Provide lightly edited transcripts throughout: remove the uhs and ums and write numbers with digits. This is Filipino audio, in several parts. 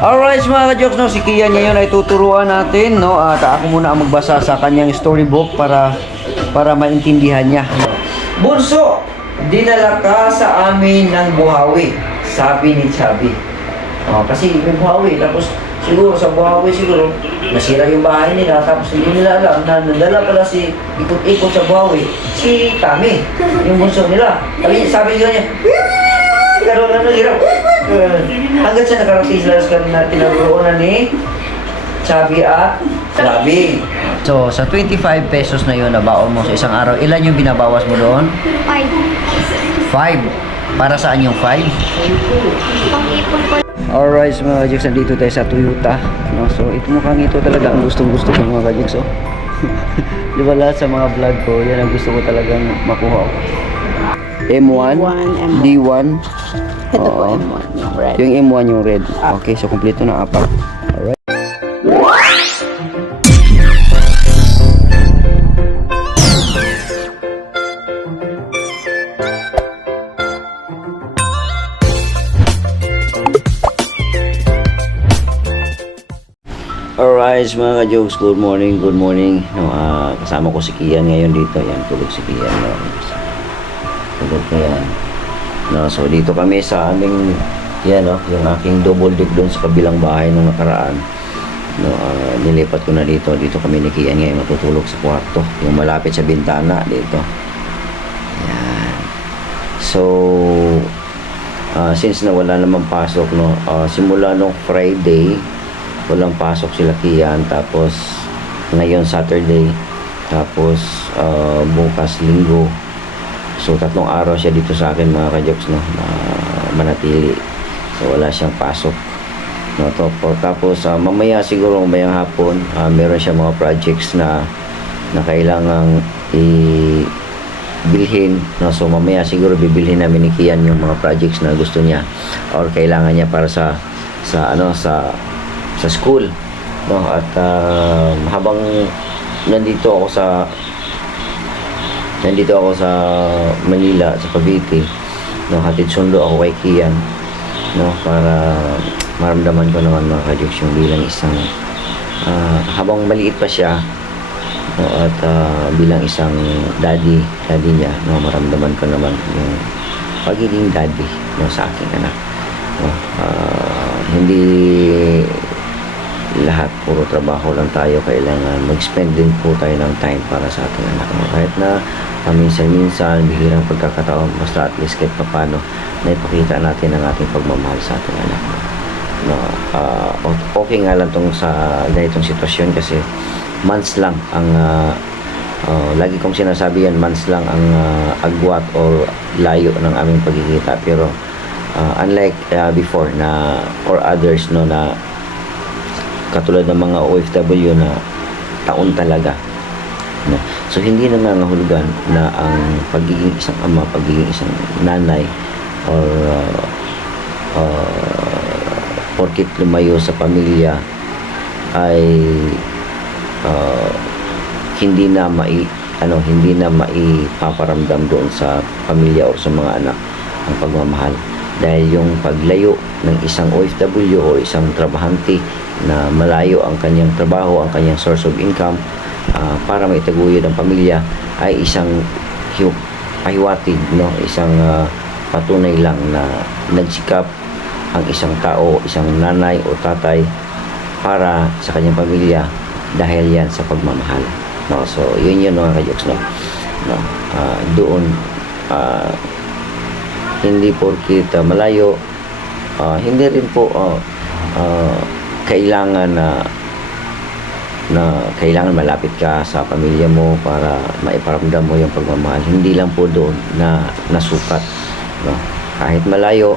Alright mga ka-jokes, no, si Kian ngayon ay tuturuan natin, no, at ako muna ang magbasa sa kanyang storybook para maintindihan niya. Bunso, dinala ka sa amin ng buhawi, sabi ni Chubby. Kasi may buhawi, tapos siguro sa buhawi siguro nasira yung bahay nila, tapos hindi nila alam na nadala pala si ikot-ikot sa buhawi si Tommy, yung bunso nila. Sabi niya, karoon na hirap. Hanggang sa nakarating sila na tinaguroonan ni Chubby at Labi. So, sa 25 pesos na yun na baon mo sa isang araw, ilan yung binabawas mo doon? 5. Para saan yung 5? Pang-ipon ko. Alright mga kajiks, nandito tayo sa Toyota, no? So ito mukhang ito talaga ang gustong-gusto ko mga kajiks, oh. Di ba lahat sa mga vlog ko, yan ang gusto ko talagang makuha. M1, D1. Ito po M1, yung red. Yung M1 yung red. Okay, so kompleto na apat. Alright. Alright mga ka-jokes, good morning. No, kasama ko si Kian ngayon dito. Yan, tulog si Kian. No. Tulog na yan. No, so dito kami sa aming, yan, no, yung aking double deck doon sa kabilang bahay nung nakaraan. No, nilipat ko na dito. Dito kami ni Kian ngayon matutulog sa kwarto. Yung malapit sa bintana dito. Yan. So, since na wala namang pasok, no, simula nung Friday, walang pasok sila Kian, tapos ngayon Saturday, tapos bukas Linggo. So 3 araw siya dito sa akin mga ka-jokes, no, na manatili. So wala siyang pasok, no, tapos mamaya siguro mamayang hapon meron siya mga projects na kailangang bilhin, no. So mamaya siguro bibilhin namin ni Kian yung mga projects na gusto niya or kailangan niya para sa school, no. At habang nandito ako sa Manila, sa Cavite, no, hatid sundo ako kay Kian, no, para maramdaman ko naman mga ka-jokes yung bilang isang habang maliit pa siya, no, at bilang isang daddy niya, no, maramdaman ko naman yung pagiging daddy, no, sa aking anak, no. Hindi lahat puro trabaho lang tayo, kailangan mag-spend din po tayo ng time para sa ating anak, no? Kahit na minsan bihirang pagkakataon, basta at least kahit papano na ipakita natin ang ating pagmamahal sa ating anak, no? Okay nga lang tong sa ganitong sitwasyon kasi months lang ang lagi kong sinasabi yan, months lang ang agwat or layo ng aming pagkikita, pero unlike before na or others, no, na katulad ng mga OFW na taon talaga, no? So hindi na nangangahulugan na ang pagiging isang ama, pagiging isang nanay, or porkit lumayo sa pamilya ay hindi na maipaparamdam doon sa pamilya o sa mga anak ang pagmamahal, dahil yung paglayo ng isang OFW o isang trabahante na malayo ang kanyang trabaho, ang kanyang source of income, para maitaguyod ang pamilya, ay isang pahiwatig, no, isang patunay lang na nagsikap ang isang tao, isang nanay o tatay para sa kanyang pamilya, dahil yan sa pagmamahal, no. So yun mga ka-jokes, no, doon hindi porkit malayo, hindi rin po kailangan kailangan malapit ka sa pamilya mo para maiparamdam mo yung pagmamahal. Hindi lang po doon na nasukat, no. Kahit malayo,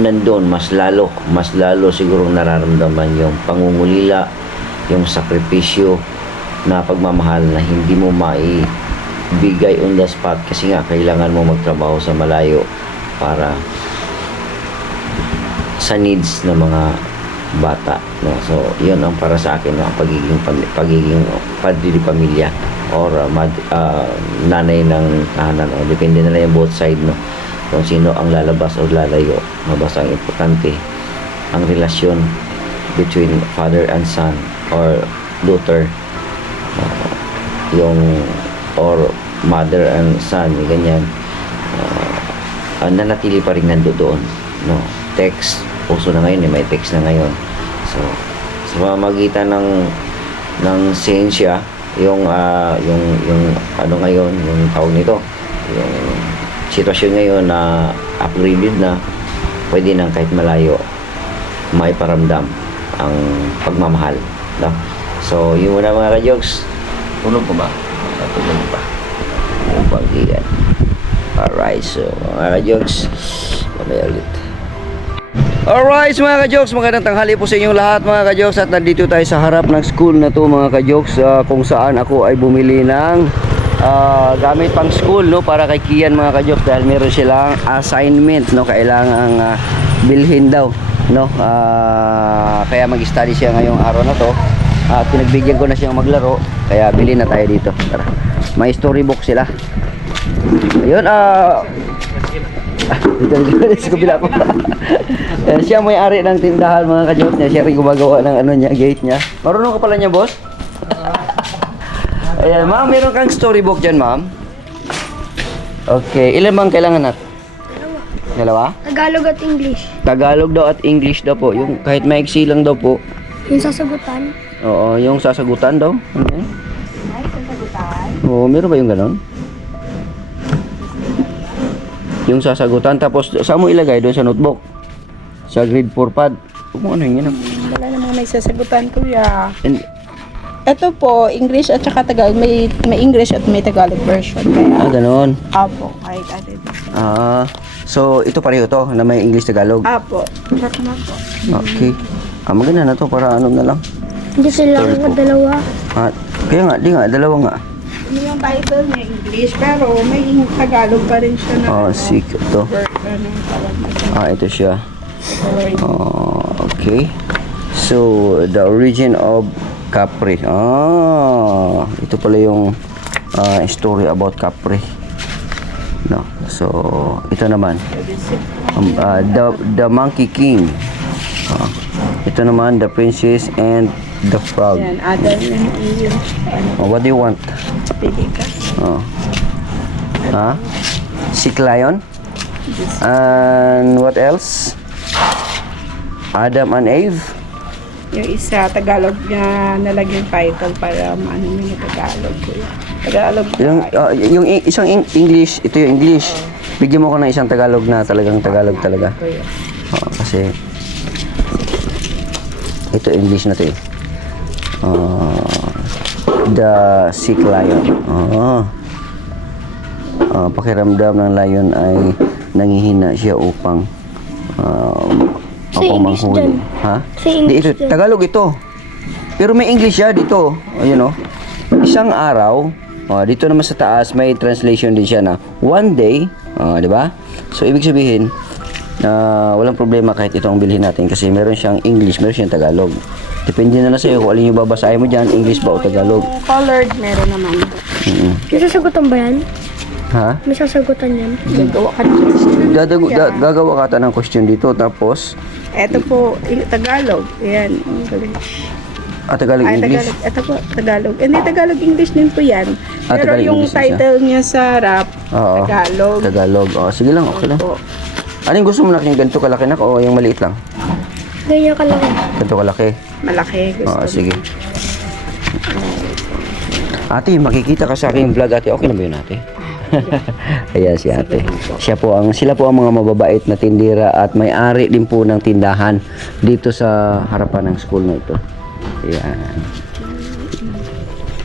nandun mas lalo siguro nararamdaman yung pangungulila, yung sakripisyo na pagmamahal na hindi mo maibigay on the spot, kasi nga kailangan mo magtrabaho sa malayo para sa needs ng mga bata, no. So yun ang para sa akin, no, ang pagiging padre de pamilya or nanay ng tahanan, o depende na lang yung both side, no. kung sino ang lalabas o lalayo. Basta ang importante ang relasyon between father and son or daughter, yung or mother and son, ganyan, nanatili pa rin nandoon, no? Text uso na ngayon, may text na ngayon. So sa pamamagitan ng siyensya, yung ano ngayon, yung tawag nito, yung sitwasyon ngayon na upgraded na, pwede nang kahit malayo may paramdam ang pagmamahal, no? So yun muna mga ka-jokes. Tulog ko ba? Tulog pa. Pag-iyan. Alright, so mga ka-jokes, mamaya ulit. Alright mga ka-jokes, magandang tanghali po sa inyong lahat mga ka-jokes. At nandito tayo sa harap ng school na to mga ka-jokes, kung saan ako ay bumili ng gamit pang school, no, para kay Kian mga ka-jokes, dahil meron silang assignment, no, kailangang bilhin daw, no. Kaya mag-study siya ngayong araw na to, at pinagbigyan ko na siyang maglaro, kaya bili na tayo dito. Tara. May storybook sila. Ayun, dito sa kabila ko. Siya may-ari ng tindahan mga ka-jokes niya. Siya rin gumagawa ng ano niya, gate niya. Marunong ka pala niya, boss? Ayan, ma'am, meron kang storybook dyan, ma'am. Okay, ilan bang kailangan natin? Dalawa? Tagalog at English. Tagalog daw at English daw po. Yung kahit maiksi lang daw po. Yung sasagutan. Oo, yung sasagutan daw. Ano yan? Ay, sasagutan. Oo, meron ba yung ganon? Yung sasagutan, tapos saan mo ilagay? Doon sa notebook? Sa grade 4 pad? Kung ano yun? Wala namang may sasagutan, kuya. And, Ito po, English at saka Tagalog. May English at may Tagalog version. Kaya, ganon. apo, kahit atin. So ito pareho to na may English Tagalog. Apo, check na po. Okay. Maganda na to para ano na lang. Hindi sila dalawa. Kaya nga, di nga, dalawa nga. Ano yung title niya, English, pero may Tagalog pa rin siya na Sick to. version ng tawag na Ito siya. Okay. So, the origin of Capri. Ito pala yung story about Capri. No. So, ito naman. The Monkey King. Ito naman, the Princess and the Frog. Yan, Adam and Eve. What do you want? Pili ka. Sick Lion. And what else? Adam and Eve. Yung isa, Tagalog niya nalagyan title para maano niya yung Tagalog, kuya. Tagalog Yung isang English, ito yung English. Bigyan mo ko ng isang Tagalog na talagang Tagalog talaga. kuya. Kasi ito English na to eh. The Sick Lion. Pakiramdam ng lion ay nangihina siya upang English manghuli. dyan. Ha? Sa English Ito, Tagalog ito. Pero may English siya dito. Ayun oh. Isang araw, dito naman sa taas may translation din siya na one day, di ba? So ibig sabihin, walang problema kahit ito ang bilhin natin kasi meron siyang English, meron siyang Tagalog. Depende na lang sa iyo kung alin yung babasahin mo diyan, English ba o Tagalog. Yung colored meron naman. May sasagutan ba yan? Ha? May sasagutan yan? Gagawa ka ng Gagawa ka ng question dito tapos Ito po, Tagalog. Ayan, English. Tagalog Ay, English. Tagalog. Ito po, Tagalog. Hindi, Tagalog English din po yan. Pero Tagalog yung English din title niya sa rap, Oo. Tagalog. Tagalog. Sige lang, okay lang. Po. Anong gusto mo na yung ganito kalaki na o yung maliit lang? Ganyan ka lang. Ganito kalaki. Malaki. Gusto Sige. Ate, makikita ka sa aking vlog ate. Okay na ba yun ate? Ayan si ate. Sila po ang mga mababait na tindera at may-ari din po ng tindahan dito sa harapan ng school na ito. Ayan.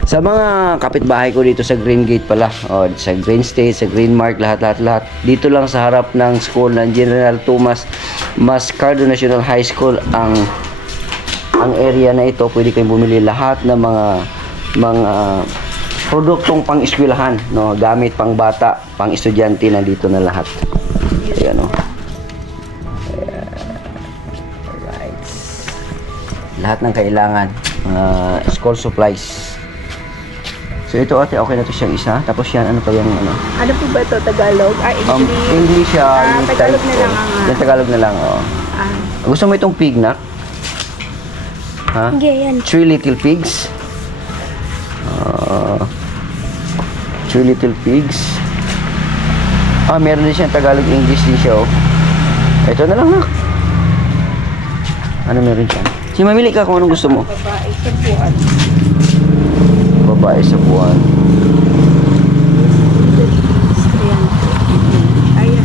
Sa mga kapitbahay ko dito sa Green Gate pala, sa Green State, sa Green Mark, lahat. Dito lang sa harap ng school ng General Thomas Mascardo National High School ang area na ito. Pwede kayong bumili lahat ng mga produktong pang-eskwelahan, no, gamit pang bata, pang estudyante, nandito na lahat. Ayan, no. Alright. Lahat ng kailangan, school supplies. So So ito ate, okay na to siyang isa. Tapos yan, ano pa yung ano? Ano po ba ito? Tagalog? English? English siya. yung Tagalog na type- lang ang... Yung Tagalog na lang, oo. Gusto mo itong pig na? Ha? Hindi, yan. Three Little Pigs. Three Little Pigs. Meron din siya Tagalog, English din siya, oh. Ito na lang, nak. Ano meron dyan? Mamili ka kung anong gusto mo. Babae sa buwan. Babae sa buwan. Ayan.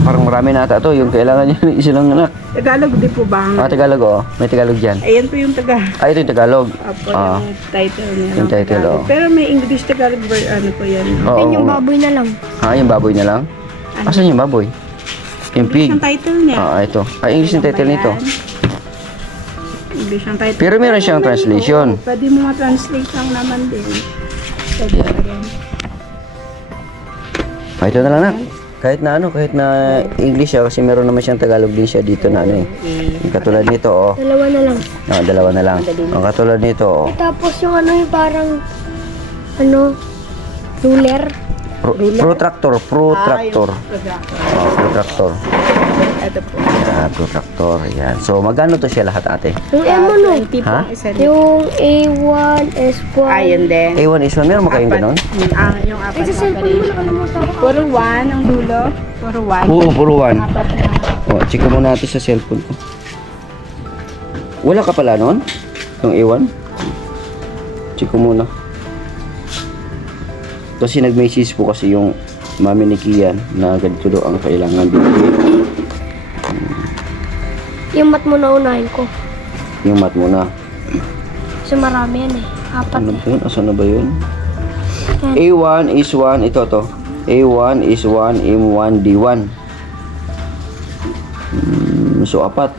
Parang marami na ata to. Yung kailangan niya ng isa lang anak. Tagalog di po ba? Tagalog, oh. May Tagalog dyan. Ayan po yung Tagalog. Ito yung Tagalog. Apo, Ah. yung title niya. Yung title, Tagalog. oh. Pero may English Tagalog ano po yan. Oo. Yan yung baboy na lang. Yung baboy na lang? Asan yung baboy? Yung pig. English ang title niya. Ito. English yung title nito. English ang title. Pero meron siyang translation. Oo, pwede mo ma-translate lang naman din. Pwede rin. Ito na lang, nak. Kahit na English siya kasi meron naman siyang Tagalog din siya dito na ano eh. Yung katulad nito, oh. Dalawa na lang. Dalawa na lang. Ang katulad nito, oh. Tapos yung ano yung parang, ano, ruler. Protractor. Protractor. Protractor. Ito po. Protractor. Yan. So, magkano to siya lahat, ate? Yung M ano, 20 po. Ha? Isa yung A1, S1. Ayan din. A1 is 1. Meron mo kayong ganon? Yung apat Sa na cellphone mo variation. nakalimutan ko. Puro 1 ang dulo. Puro 1. Oo, puro 1. Apat na. Check mo natin sa cellphone ko. Wala ka pala nun? Yung A1? Check ko muna. Kasi nag-message po kasi yung mami ni Kian na ganito daw ang kailangan dito. Yung mat mo na unahin ko. Yung mat mo na. Kasi marami yan eh. Apat Ano eh. ba yun? Asan na ba yun? Yan. A1 is 1. Ito to. A1 is 1, M1, D1. So, 4.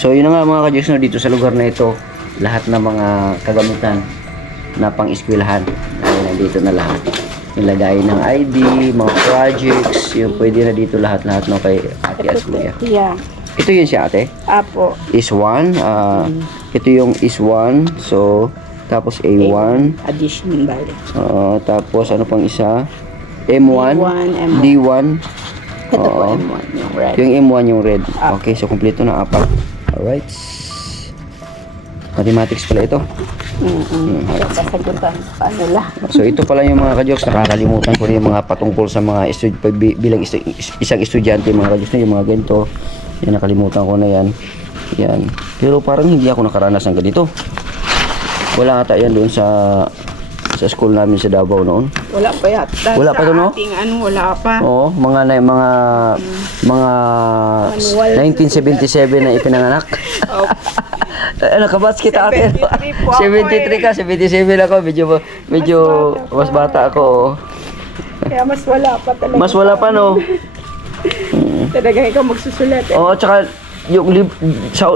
So, yun na nga mga ka-Diyos na dito sa lugar na ito. Lahat ng mga kagamitan na pang-eskwelahan. Nandito na lahat. Nilagay ng ID, mga projects, yung pwede na dito lahat-lahat no, kay ate at kuya. Yeah. Ito yun siya ate. Apo. Is 1. Ito yung is 1. So, tapos A1. Addition bali. Tapos ano pang isa? M1. M1. D1. Ito po Oo. M1 yung red. Yung M1 yung red. Okay, so kumpleto na 4. Alright. Mathematics pala ito. Kasagutan sa kanila. So ito pala yung mga ka-jokes, nakakalimutan ko na yung mga patungkol sa mga bilang isang estudyante mga ka-jokes na yung mga ganito. Yan, nakalimutan ko na yan. Yan. Pero parang hindi ako nakaranas ng ganito. Wala ata yan doon sa school namin sa Davao noon. Wala pa yata. Wala pa to, no? Ating wala pa. Oo, mga 1977 na ipinanganak. Nakabasket ate. 73 po ako 73 ka, 77 ako. Medyo mas bata ako. Kaya mas wala pa talaga. Mas wala pa no. Talaga ikaw magsusulat eh. Oo, tsaka yung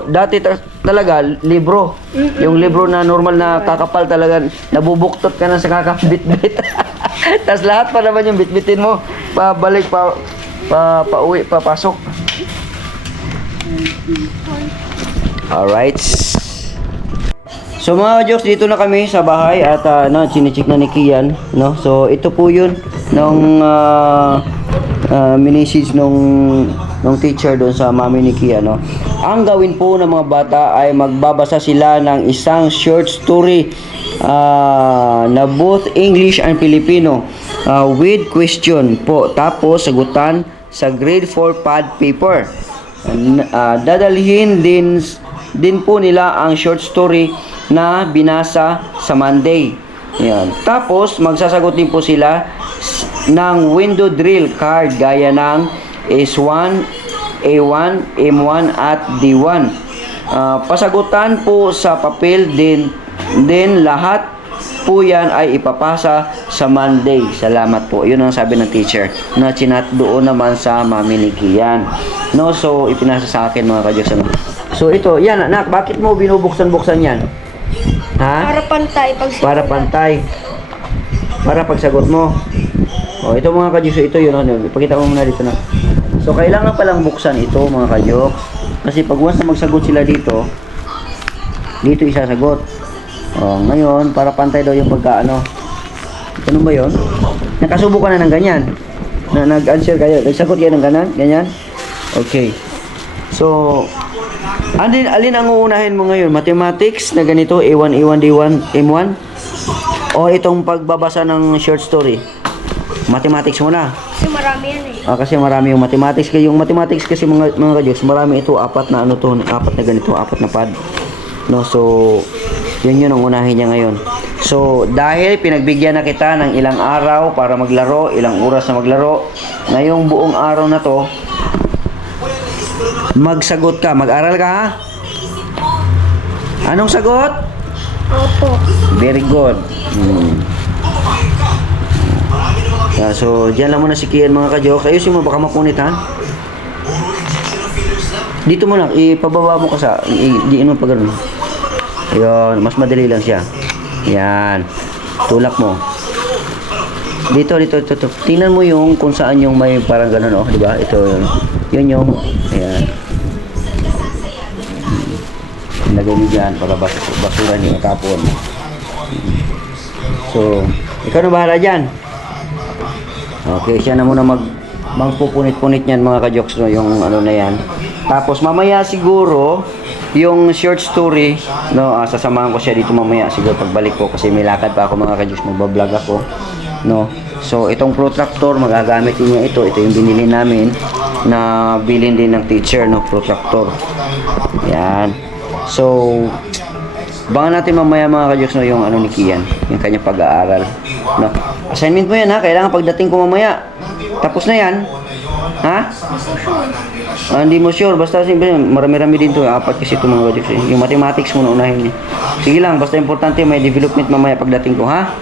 dati talaga libro. Yung libro na normal na kakapal talaga, nabubuktot ka na sa kakabit-bit. Tapos lahat pa naman yung bitbitin mo. Pabalik pauwi, papasok. Alright. So mga jokes, dito na kami sa bahay at chine-check na ni Kian, no? So ito po yun nung message nung teacher doon sa mami ni Kian, no? Ang gawin po ng mga bata ay magbabasa sila ng isang short story na both English and Filipino with question po, tapos sagutan sa grade 4 pad paper. Dadalhin din po nila ang short story na binasa sa Monday. Yan. Tapos magsasagot din po sila ng window drill card gaya ng S1, A1, M1 at D1. Pasagutan po sa papel din lahat po yan ay ipapasa sa Monday. Salamat po. Yun ang sabi ng teacher na chinat doon naman sa mami ni Kian. No, so ipinasa sa akin mga ka-Diyos. So ito, yan anak, bakit mo binubuksan-buksan yan? Ha? Para pantay. Para pantay. Para pagsagot mo. O, ito mga ka-Diyos, ito yun. Ipakita ko muna dito na. So, kailangan palang buksan ito mga ka-Diyos. Kasi pag once na magsagot sila dito, Dito isasagot. Oh, ngayon, para pantay daw yung pagkaano. Ganun ba yun? Nakasubo ka na ng ganyan. Nag-answer kayo. Nagsagot kayo ng ganyan. Okay. So, alin ang uunahin mo ngayon? Mathematics na ganito, A1, A1, D1, M1? O itong pagbabasa ng short story? Mathematics muna. Kasi marami yan eh. Kasi marami yung mathematics. Yung mathematics kasi mga kajoks, marami ito, apat na ganito, apat na pad. No, so, yun ang unahin niya ngayon. So, dahil pinagbigyan na kita ng ilang araw para maglaro, ilang oras na maglaro, ngayong buong araw na to, magsagot ka. Mag-aral ka, ha? Anong sagot? Opo. Very good. So, dyan lang muna si Kian mga ka-joke. Ayusin mo, baka mapunit, ha? Dito mo lang, ipababa mo ka sa, diin mo pa ganun. Ayun, mas madali lang siya. Yan. Tulak mo. Dito. Tingnan mo yung kung saan yung may parang ganun, oh, di ba? Ito, yun yung, ayan. Lagay niyo dyan para basura niyo matapon. So, ikaw na bahala dyan. Okay, siya na muna magpupunit-punit niyan mga ka-jokes, no, yung ano na yan. Tapos mamaya siguro yung short story, no, sasamahan ko siya dito mamaya siguro pagbalik ko kasi may lakad pa ako mga ka-jokes, magba-vlog ako, no. So itong protractor magagamit niya ito yung binili namin na bilhin din ng teacher, no, protractor. Yan. So abangan natin mamaya mga ka-jokes, no, yung ano ni Kian, yung kanyang pag-aaral, no. Assignment mo yan, ha, kailangan pagdating ko mamaya tapos na yan, ha? Hindi mo sure, basta marami-rami din to, apat kasi ito mga ka-jokes, yung mathematics muna unahin niya. Sige lang, basta importante may development mamaya pagdating ko, ha?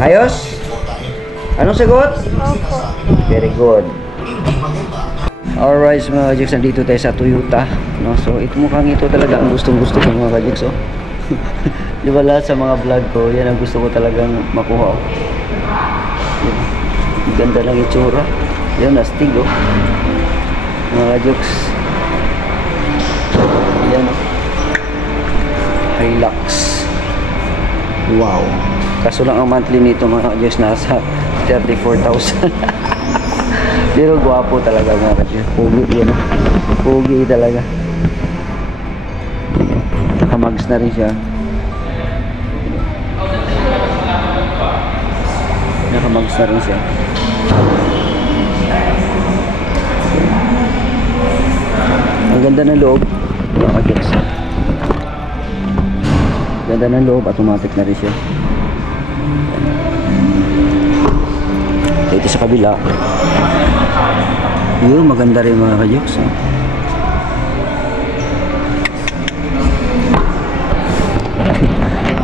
Ayos? Anong sagot? Opo. Very good. Alright mga ka-jokes, nandito tayo sa Toyota, no? So ito mukhang ito talaga ang gustong-gusto ko mga ka-jokes, oh. Di ba lahat sa mga vlog ko, yan ang gusto ko talagang makuha, oh. Ganda lang itsura. Yan, astig, oh. Mga ka-jokes. Yan, oh. Hilux. Wow. Kaso lang ang monthly nito mga ka-jokes nasa 34,000. Pero gwapo talaga mga ka-jokes. Pugi yan, oh. Pugi talaga. Nakamags na rin siya. Nakamags na rin siya. Ang ganda ng loob. Ganda ng loob, automatic na rin siya. Ito sa kabila. Yun, maganda rin mga ka-jokes, oh.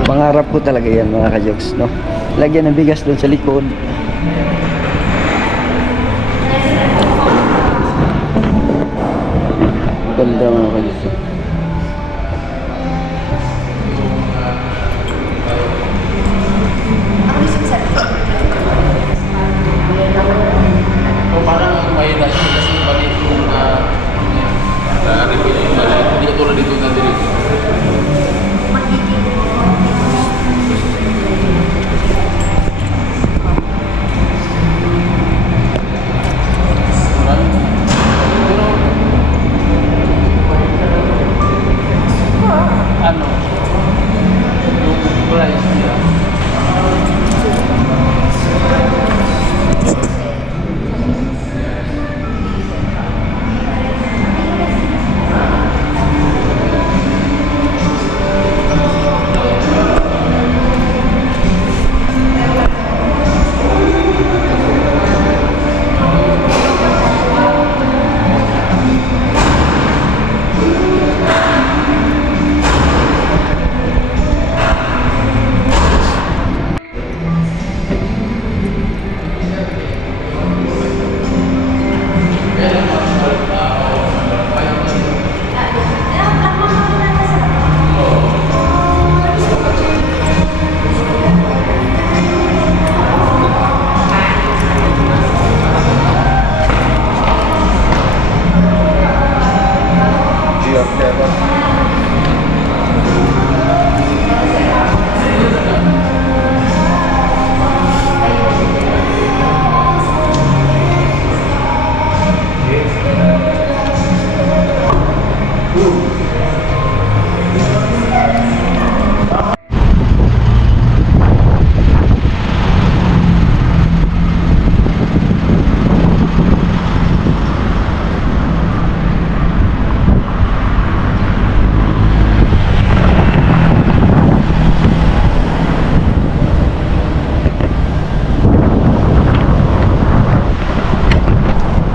Pangarap ko talaga yan mga ka-jokes, no? Lagyan ng bigas doon sa likod. Ganda mga ka-jokes. Parang may dahil kasi balik yung review yung balik. Hindi ka tulad dito na dito.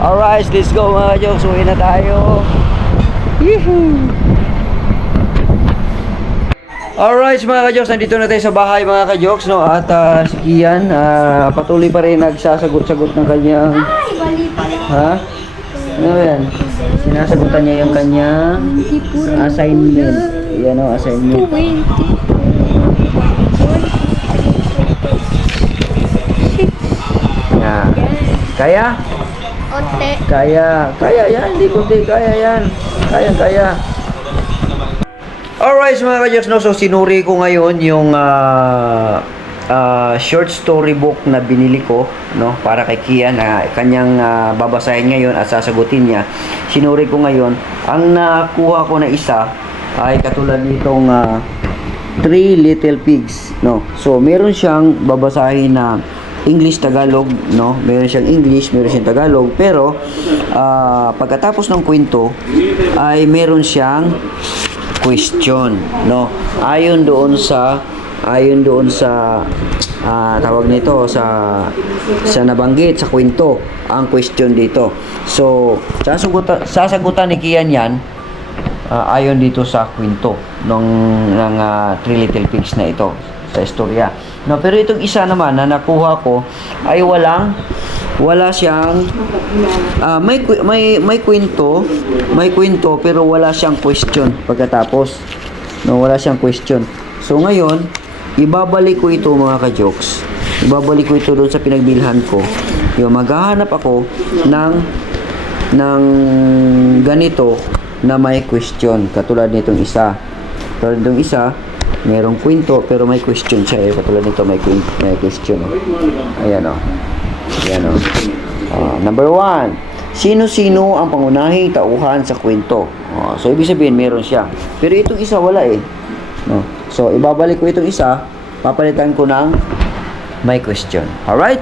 Alright, let's go mga jokes. Uwi na tayo. Yehoo! Alright mga ka-jokes, nandito na tayo sa bahay mga ka-jokes, no? At si Kian, patuloy pa rin nagsasagot-sagot ng kanyang... Ay, mali pala. Ha? Ano yan? Sinasagutan niya yung kanyang assignment. Yan o, assignment. 20. Yan. Kaya? Onte. Kaya yan, hindi kunti, kaya yan. Kaya. Alright mga ka-jokes, no? So sinuri ko ngayon yung short story book na binili ko, no, para kay Kian na kanyang babasahin ngayon at sasagutin niya. Sinuri ko ngayon, ang nakuha ko na isa ay katulad nitong Three Little Pigs, no. So meron siyang babasahin na English Tagalog, no. Meron siyang English, meron siyang Tagalog, pero pagkatapos ng kwento ay meron siyang question, no. Ayon doon sa tawag nito sa nabanggit sa kwento ang question dito. So sasagutan ni Kian yan ayon dito sa kwento ng Three Little Pigs na ito sa istorya. No, pero itong isa naman na nakuha ko ay wala siyang may kwento pero wala siyang question pagkatapos. No, wala siyang question. So ngayon, ibabalik ko ito mga ka-jokes. Ibabalik ko ito doon sa pinagbilhan ko. Yung maghahanap ako ng ganito na may question. Katulad nitong isa. Katulad nitong isa, merong kwento pero may question siya. Katulad nito may question. Ayan o. Ayan o. Number 1. Sino-sino ang pangunahing tauhan sa kwento? So ibig sabihin meron siya. Pero itong isa wala eh. No. So, ibabalik ko itong isa, papalitan ko ng may question. Alright?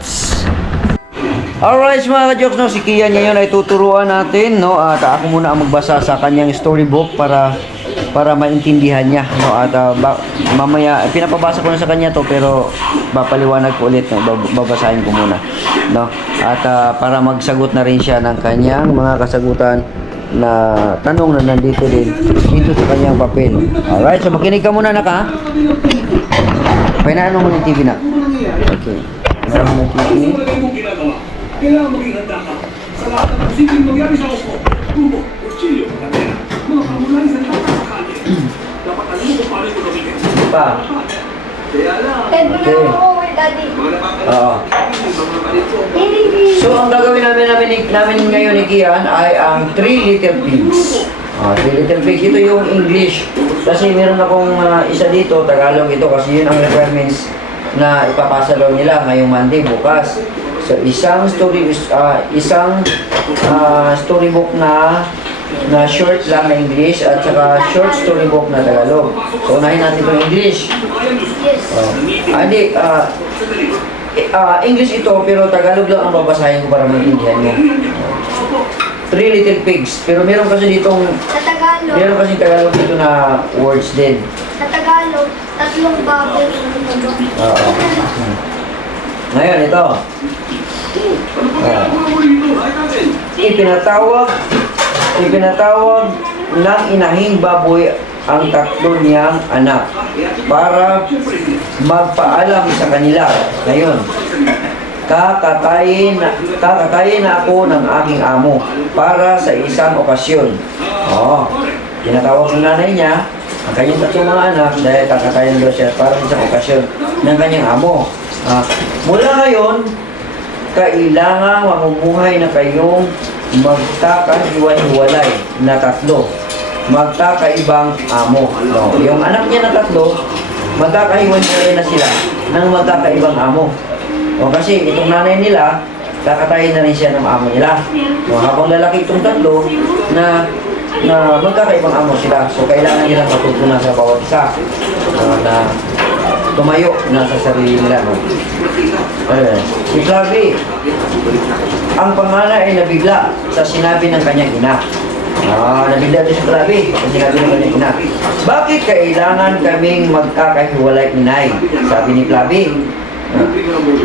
Alright mga ka-jokes, no? Si Kian ngayon ay tuturuan natin, no? At ako muna ang magbasa sa kanyang storybook para maintindihan niya, no? At mamaya, pinapabasa ko na sa kanya to, pero papaliwanag ko ulit, no? Babasahin ko muna, no? At para magsagot na rin siya ng kanyang mga kasagutan na tanong na nandito din dito sa kanyang papel. Alright, so makinig ka muna naka. Painano mo ng TV na. Okay. Painano mo ng TV. Kailangan maging handa ka sa lahat ng posibleng mangyari sa Oslo. Tubo, kutsilyo, katera, mga kamulayan sa lahat sa kalye. Dapat alam mo kung paano ito gamitin. Pa. Kaya lang, Okay. mga Oo. So, ang gagawin namin ngayon ni Kian ay ang Three Little Pigs. Three Little Pigs. Ito yung English. Kasi meron akong isa dito, Tagalog ito. Kasi yun ang requirements na ipapasa daw nila ngayong Monday, bukas. So, isang storybook na short lang na English at saka short storybook na Tagalog. So, unahin natin itong English. English ito, pero Tagalog lang ang babasahin ko para maintindihan nyo. Three Little Pigs. Pero meron kasi ditong Sa Tagalog. meron kasi Tagalog dito na words din. Sa Tagalog, 3 baboy. Oo. Ngayon, ito. Ipinatawag ng inahing baboy ang 3 niyang anak para magpaalam sa kanila. Ngayon, kakatayin na ako ng aking amo para sa isang okasyon. Tinatawag ng nanay niya ang kanyang 3 mga anak dahil kakatayin daw siya para sa isang okasyon ng kanyang amo. Mula ngayon, kailangan mamumuhay na kayong magkakahiwa-hiwalay na 3. Magkakaibang amo. No. Yung anak niya na 3, magkakahiwa-hiwalay na sila ng magkakaibang amo. Kasi itong nanay nila, kakatayin na rin siya ng amo nila. Habang lalaki itong 3 na magkakaibang amo sila. So kailangan nilang matutunan sa bawat isa na tumayo na sa sarili nila. Si Flavie, ang panganay ay nabigla sa sinabi ng kanyang ina. Nabigla din si Flavie sa sinabi ng kanyang ina. Bakit kailangan kaming magkakahiwalay, inay? Sabi ni Flavie.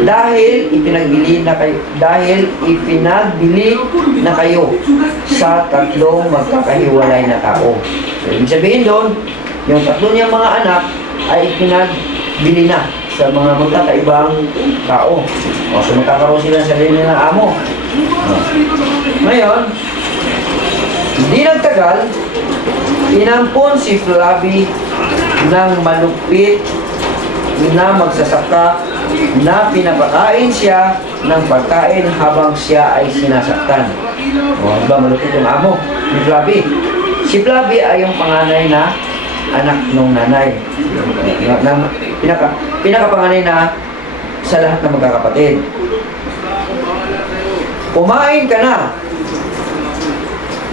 Dahil ipinagbili na kayo sa tatlong magkakahiwalay na tao. So, ibig sabihin doon, yung tatlo niyang mga anak ay ipinagbili na sa mga magkakaibang tao. O, so magkakaroon sila sa sarili ng amo. Ngayon, hindi nagtagal, inampon si Flavi ng malupit na magsasaka na pinapakain siya ng pagkain habang siya ay sinasaktan. O, diba malupit yung amo ni Flavi? Si Flavi ay yung panganay na anak ng nanay. Pinakapanganay na sa lahat ng magkakapatid. Kumain ka na.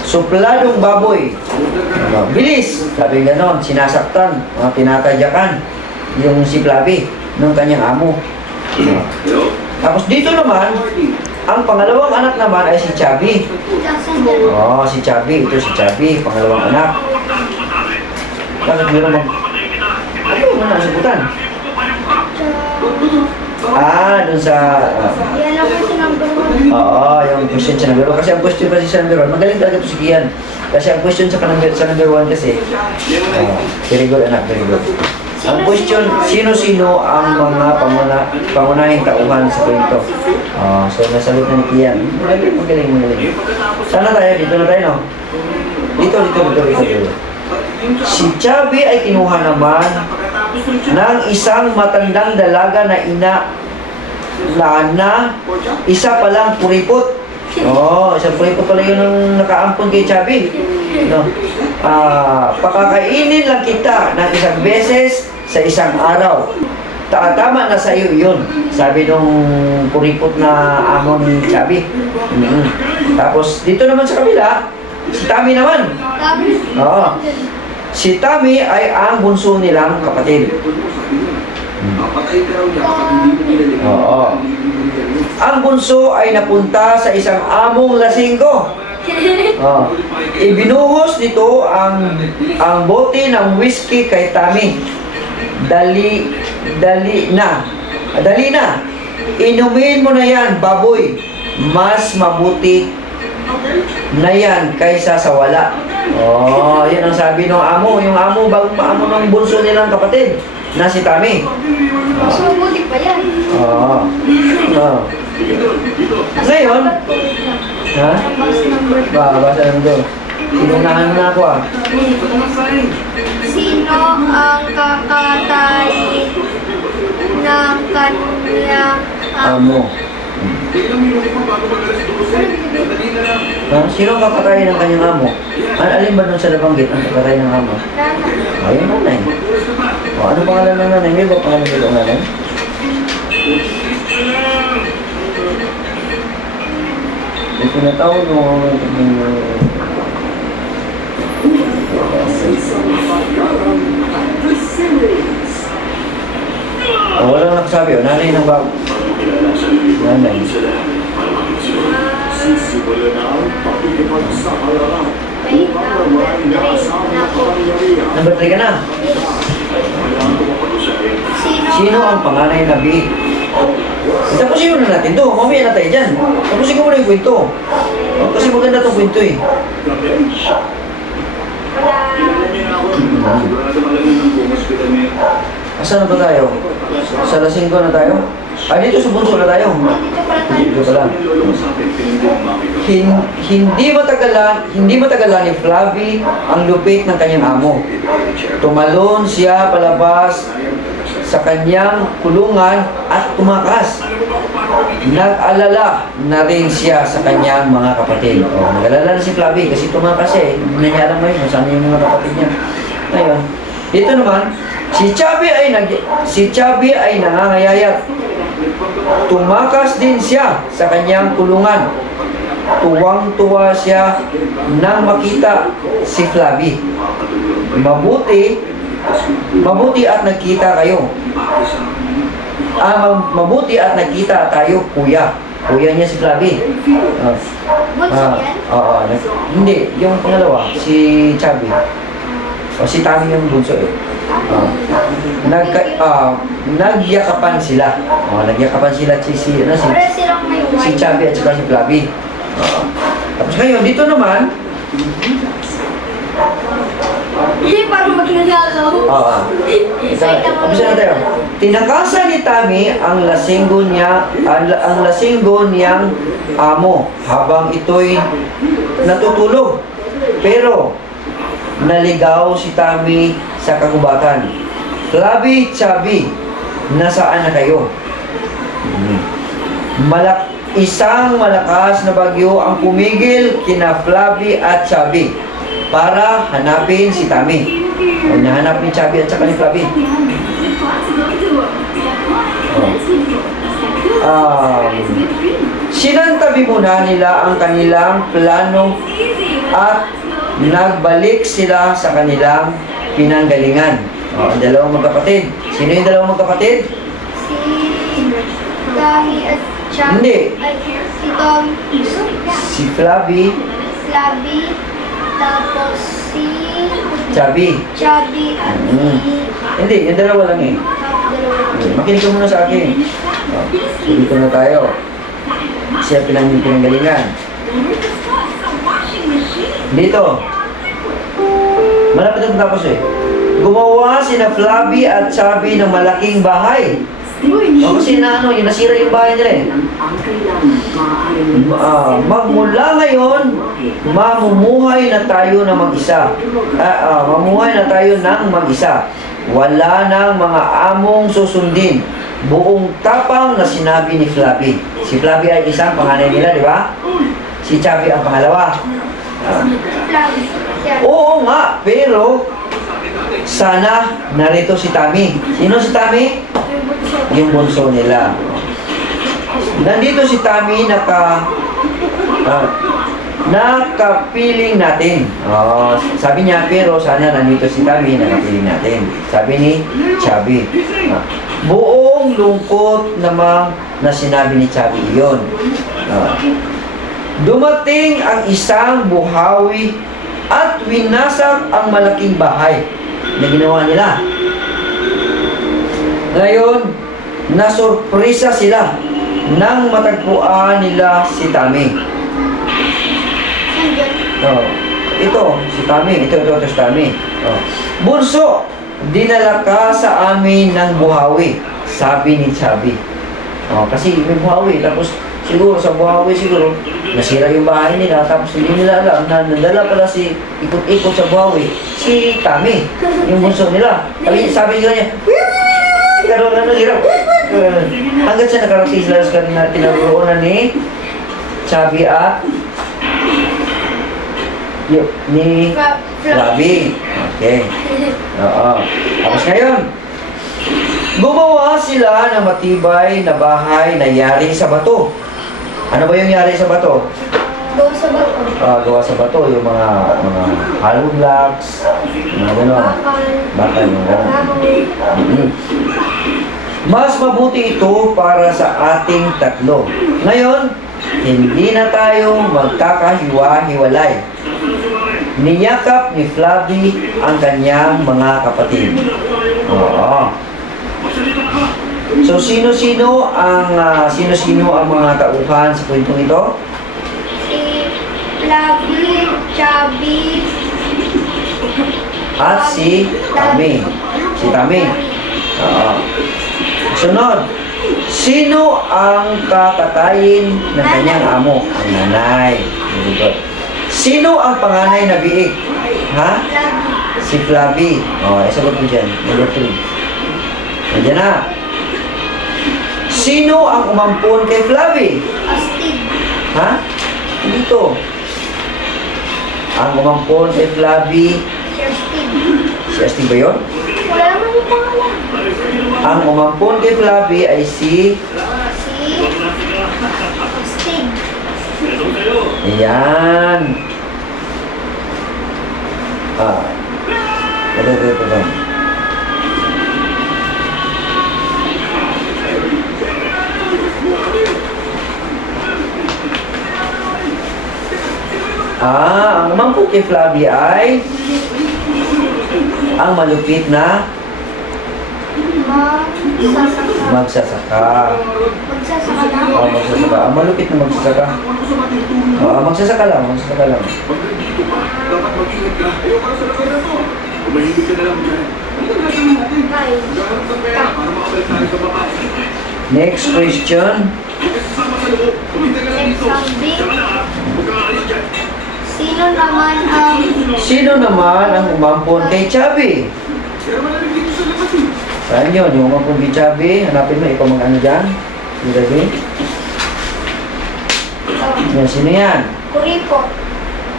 Supladong baboy. Bilis! Sabi ganon, sinasaktan, tinatadyakan yung si Flavi ng kanyang amo. Tapos dito naman, ang pangalawang anak naman ay si Chubby. Oh, si Chubby. Ito si Chubby, pangalawang anak. Bakit meron ano yung nasagutan? Dun sa... Yan ang question number 1. Oo, yung question sa number 1. Kasi ang question kasi sa number 1, magaling talaga ito si Kian. Kasi ang question sa number 1 kasi, very good anak, very good. Ang question, sino-sino ang mga pangunahing tauhan sa kwento? So nasagot na ni Kian. Magaling. Sana tayo, dito na tayo, no? Dito. Si Chubby ay kinuha naman ng isang matandang dalaga na isa palang puripot. Isang puripot pala yun ang nakaampon kay Chubby. No? Pakakainin lang kita ng isang beses sa isang araw. Tama na sa iyo yun, sabi nung puripot na amo ni Chubby. Tapos dito naman sa kabila, si Tommy naman. Si Tommy ay ang bunso nilang kapatid. Ang bunso ay napunta sa isang among lasinggo. Ibinuhos nito ang bote ng whiskey kay Tommy. Dali na. Inumin mo na yan, baboy. Mas mabuti na yan kaysa sa wala. Yun ang sabi ng amo. Yung amo, bagong amo ng bunso nilang kapatid na si Tommy. Mas mabuti pa yan. Ngayon, basa lang doon. Inunahan na ako Sino ang kakatay ng kanyang amo. Sino ang kakatay ng kanyang amo? Alin ba doon sa nabanggit ang kakatay ng amo? Ayun, nanay. Ano pangalan ng nanay? May ba pangalan ng nanay? May tinatawag walang nakasabi. Nanay ng bago. Nanay. Number 3 ka na. Sino ang panganay na B? Tapusin muna natin to. Mamaya na tayo dyan. Tapusin ko muna yung kwento. Kasi maganda itong kwento eh. Asan na ba tayo? Sa lasinggo na tayo? Dito sa bunso na tayo. Dito pala. Hindi matagalan ni Flavi ang lupit ng kanyang amo. Tumalon siya palabas sa kanyang kulungan at tumakas. Nag-alala na rin siya sa kanyang mga kapatid. Nag-alala na si Flavi kasi tumakas siya eh. Hindi niya alam ngayon saan yung mga kapatid niya. Ngayon, dito naman, si Chubby ay nangangayayat. Tumakas din siya sa kanyang kulungan. Tuwang-tuwa siya nang makita si Flavi. Mabuti at nagkita kayo. Mabuti at nagkita tayo, kuya. Kuya niya si Flavi. Hindi, yung pangalawa, si Chubby. Si Tommy yung bunso eh. Nagyakapan sila. Nagyakapan sila si Para silang may si white. Chubby at saka si Flavi. Tapos ngayon, dito naman, Hindi, parang magnanakaw. Tapos na tayo. Tinakasan ni Tommy ang lasinggo niyang amo habang ito'y natutulog. Pero naligaw si Tommy sa kagubatan. Flavi, Chubby, nasaan na kayo? Isang malakas na bagyo ang pumigil kina Flavi at Chubby para hanapin si Tommy. Nahanap ni Chubby at saka ni Flavi. Sinantabi muna nila ang kanilang plano at nagbalik sila sa kanilang pinanggalingan. Ang dalawang magkapatid. Sino yung dalawang magkapatid? Si Tommy at Chubby. Hindi. Ay, si Tom. Si Flavi, Flavi. Tapos si Chubby. Chubby at si... Hindi, yung dalawa lang eh. Dalawa. Makinig ka muna sa akin. Dito na tayo. Siya pinanggalingan. Dito. Malapit ang tapos eh. Gumawa sina Flavi at Chubby ng malaking bahay. Kasi yung nasira yung bahay nila eh. Magmula ngayon, mamumuhay na tayo ng mag-isa. Mamuhay na tayo ng mag-isa. Wala nang mga among susundin. Buong tapang na sinabi ni Flavi. Si Flavi ay isang panganay nila, di ba? Si Chubby ang pangalawa. Flavi. Oo nga, pero sana narito si Tommy. Sino si Tommy? Yung bunso nila. Nandito si Tommy nakapiling natin. Sabi niya, pero sana nandito si Tommy, nakapiling natin. Sabi ni Chubby. Buong lungkot namang na sinabi ni Chubby iyon. Dumating ang isang buhawi at winasak ang malaking bahay na ginawa nila. Ngayon, nasurpresa sila nang matagpuan nila si Tommy. Ito, si Tommy. Ito si Tommy. Bunso, dinala ka sa amin ng buhawi, sabi ni Chubby. Kasi may buhawi, tapos siguro sa buhawi siguro nasira yung bahay nila, tapos hindi nila alam na nadala pala si ikot-ikot sa buhawi si Tommy, yung bunso nila. Sabi niya, hirap. Hanggang sa nakarating sila sa kanina tinaguroonan ni Chubby at ni Flavi. Okay. Tapos ngayon, gumawa sila ng matibay na bahay na yari sa bato. Ano ba yung yari sa bato? Gawa sa bato. Gawa sa bato, yung mga hollow blocks, mga gano'n. Bakal, yung gano'n. Mas mabuti ito para sa ating tatlo. Ngayon, hindi na tayo magkakahiwa-hiwalay. Niyakap ni Flavi ang kanyang mga kapatid. So sino-sino ang mga tauhan sa kwentong ito? Si Flavi, Chubby, At si Tommy. Si Tommy. Sunod. Sino ang kakatayin ng kanyang amo? Ang nanay. Very good. Sino ang panganay na biik? Ha? Flavi. Si Flavi. Sagot mo dyan. Number 3. Nandiyan na. Sino ang umampon kay Flavi? Astig. Ha? Dito. Ang umampon kay Flavi. Si Astig. Si Astig ba yun? Wala naman yung pangalan. Ang umampon kay Flavi ay si... Si Astig. Ayan. Ito. Ang umampon kay Flavi ay ang malupit na Magsasaka. Magsasaka. Magsasaka na. Oo, magsasaka. Ang malupit na magsasaka. Oo, magsasaka lang. Magsasaka lang. Dito pa, dapat mag-ingat ka. Ayaw ka sa lugar na to. Umahimik ka na lang dyan. Ano na gagawin natin? Ay. Gahanap ng pera para makabalik tayo sa babae. Next question. Huwag ka sasama sa loob. Pumunta ka lang dito. Sabi. Tsaka na ha. Huwag kang aalis dyan. Sino naman ang Umampon kay Chubby? Kaya malamig dito sa labas eh. Saan yun? Yung umampon kay Chubby. Hanapin mo, ikaw mag-ano dyan. Nilagay. Yan, sino yan? Kuripot.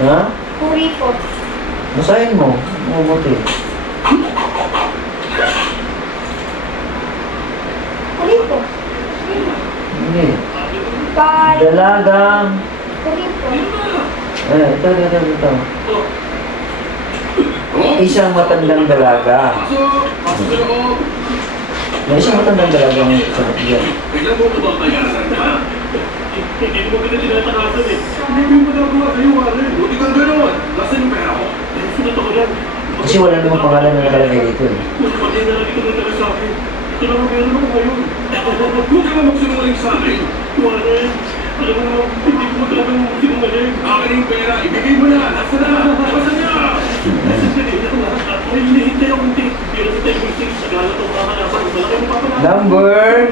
Ha? Kuripot. Basahin mo. Mabuti. Kuripot. Hindi. Par. Dalagang. Kuripot. Ito. Isang matandang dalaga. Pasok sa loob. May isang matandang dalaga ang sagot dyan. Bigla mo ito bang bayaran ha? Hindi mo kita tinatakasan eh. Hindi mo nagawa sa'yo, Warren. Buti kang gano'n. Nasaan yung pera ko? Sunod ako lang. Kasi wala namang pangalan na nakalagay dito eh. Pati na lang ito na sa akin. Ito lang ang meron ako ngayon. Huwag ka na magsinungaling sa akin. Warren, alam mo naman, hindi ko magkakang sinungaling. Akin yung pera, ibigay mo na. Nasa na? Nasa niya? May hinihintay akong date. Pero sa tayo yung six, naghalat ang kakalapan.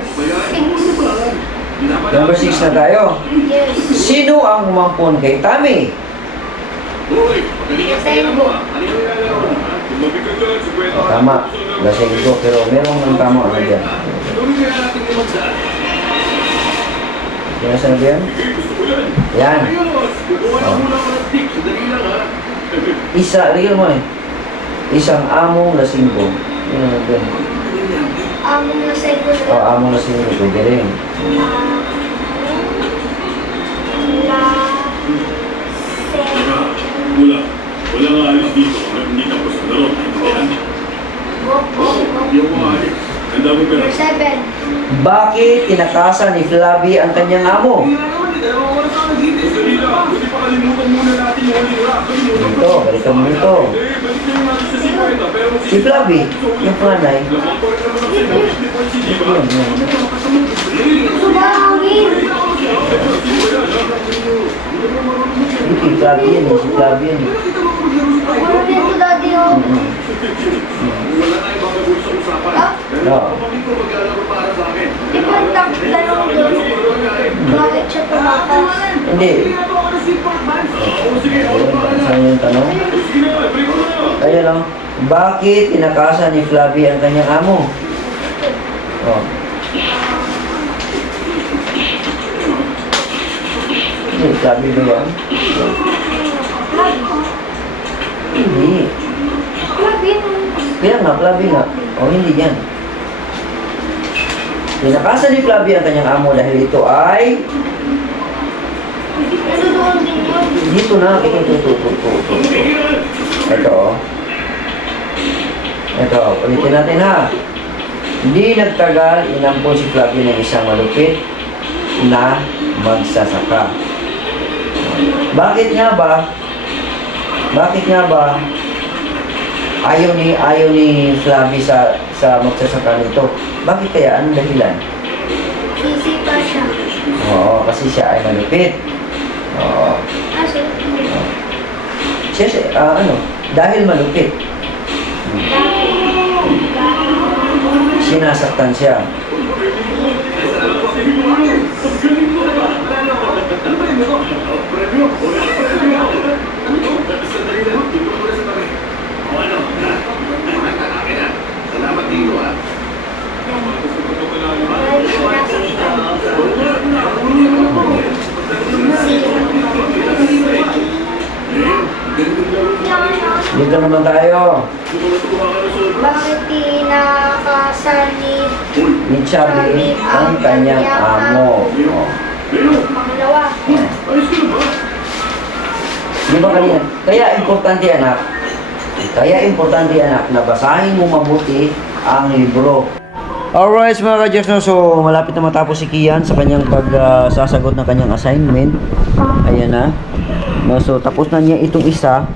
Malaki mo papalaman. Number 6 na tayo. Yes. Sino ang umampon kay Tammy? Uy, magaling ang pera mo ah. Ano yung nilalaro mo ha? Kung mabigat ka lang, 50 Tama. Lasing ko, pero merong ng tama ano dyan. Gawin kaya natin yung magdaan. Yan na sinabi yan? Sige, gusto ko yan. Yan. Ayos, kukuha na muna ako ng stick. Sandali lang ha. Isa, ligyan mo eh. Isang among lasinggo. Yan ang dyan. Among na sa ito. Among lasinggo. Pwede rin. Wala. Wala nga alis dito. Hindi tapos ang laro. Ayan. Hindi ako maalis. Ang dami pera. Number 7. Bakit tinakasan ni Flavi ang kanyang amo? Hindi na naman. Dalawang oras ako nag-hit. Sandali lang. Buti pa kalimutan muna natin yung huling rap. Ito, balikan mo ito. Balik na yung natin sa 50. Pero Si Flavi, yung panay. Lamang point naman ang 50 di ba? Yun, yun. Subangin. Si Flavi yan eh. Si Flavi yan eh. Ano dito dati oh. Wala tayong magagulo sa usapan. Oo. Kapatid ko maglalaro para sa akin. Di ba yung dalawang doon? Bakit siya tumakas? Hindi. Oo, sige. Ako Ayun, pa saan yung tanong? Sige na, break mo na. Ayun lang. Bakit tinakasan ni Flavi ang kanyang amo? Oh. Hindi, Flavi ba yan? Hindi. Labin. Kaya nga, Flavi nga. O, hindi yan. Tinakasan ni Flavi ang kanyang amo dahil ito ay... Nadudoon din yun. Dito na, ito. Ito, oh. Ito, ulitin natin ha. Hindi nagtagal, inampon si Flavi ng isang malupit na magsasaka. Bakit nga ba? Ayaw ni Flavi sa magsasaka nito. Bakit kaya? Anong dahilan? Sisi pa siya. Oo, kasi siya ay malupit. Oo. Dahil malupit. Sinasaktan siya. Salamat dito ha. Dito naman tayo. Bakit tinakasan Ni Chubby ang kanyang amo. Oh. Pangalawa. Di ba kanina? Kaya importante anak na basahin mo mabuti ang libro. Alright mga ka-Jers, no? So malapit na matapos si Kian sa kanyang pagsasagot ng kanyang assignment. Ayan na. No, so tapos na niya itong isa.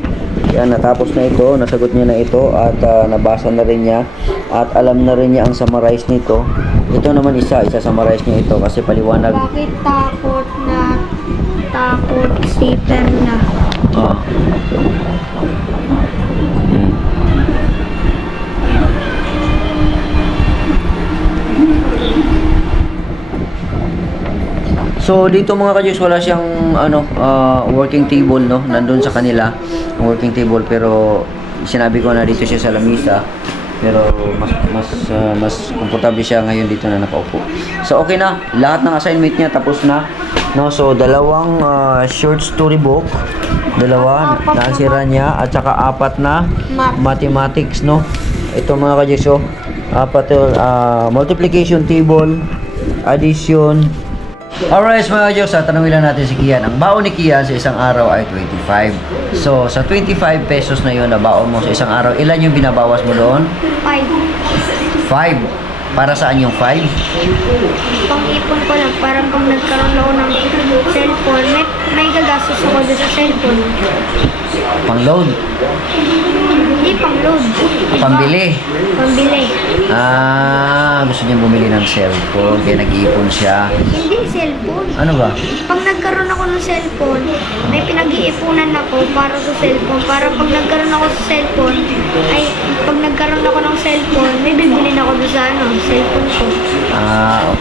Yan, natapos na ito, nasagot niya na ito at nabasa na rin niya at alam na rin niya ang summarize nito. Ito naman isa-summarize niya ito kasi paliwanag. Bakit takot si Perla? Ah. Hmm. So dito mga ka-Diyos, wala siyang working table, no, nandun sa kanila ang working table, pero sinabi ko na dito siya sa lamisa, pero mas komportable siya ngayon dito na nakaupo. So okay na, lahat ng assignment niya tapos na, no. So dalawang short story book, dalawa na answeran niya at saka apat na mathematics, no. Ito mga ka-Diyos, so apat multiplication table, addition. Alright mga Diyos, tanongin lang natin si Kian. Ang baon ni Kian sa isang araw ay 25. So, sa 25 pesos na yun na baon mo sa isang araw, ilan yung binabawas mo doon? 5. 5. Para saan yung 5? Pang-ipon ko lang, parang pag nagkaroon ako ng cellphone, may gagastos ako doon sa cellphone. Pang-load? Hindi pang-load. Pambili? Pambili. Gusto niya bumili ng cellphone, kaya nag-iipon siya. Hindi cellphone. Ano ba? Pag nagkaroon ako ng cellphone, may pinag-iipunan ako para sa cellphone. Para pag nagkaroon ako sa cellphone, pag nagkaroon ako ng cellphone, may bibilin ako doon sa cellphone ko.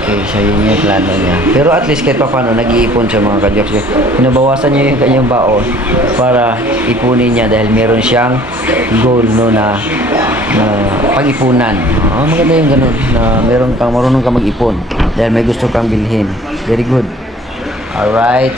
Okay. So, yun yung plano niya. Pero at least kahit pa paano, nag-iipon siya mga ka-Diyos. Pinabawasan niya yung kanyang baon para ipunin niya dahil meron siyang goal, no, na pag-ipunan. Maganda yung ganun, na marunong kang mag-ipon dahil may gusto kang bilhin. Very good. Alright.